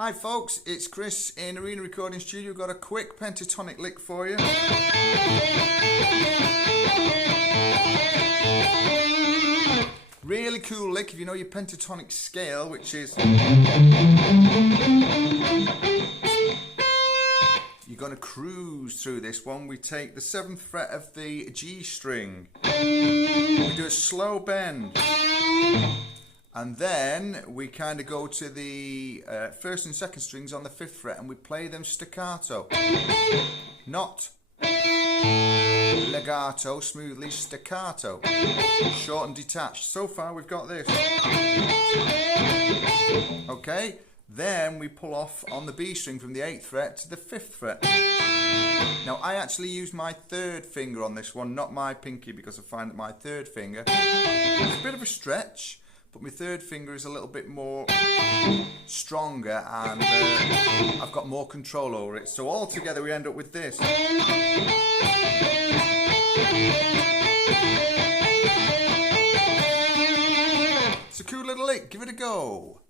Hi folks, it's Chris in Arena Recording Studio. Got a quick pentatonic lick for you. Really cool lick if you know your pentatonic scale, which is... You're going to cruise through this one. We take the 7th fret of the G string. We do a slow bend. And then we kind of go to the 1st and 2nd strings on the 5th fret and we play them staccato. Not legato, smoothly staccato. Short and detached. So far we've got this. Okay, then we pull off on the B string from the 8th fret to the 5th fret. Now I actually use my 3rd finger on this one, not my pinky, because I find that my 3rd finger is a bit of a stretch. But my 3rd finger is a little bit more stronger and I've got more control over it. So all together we end up with this. It's a cool little lick, give it a go.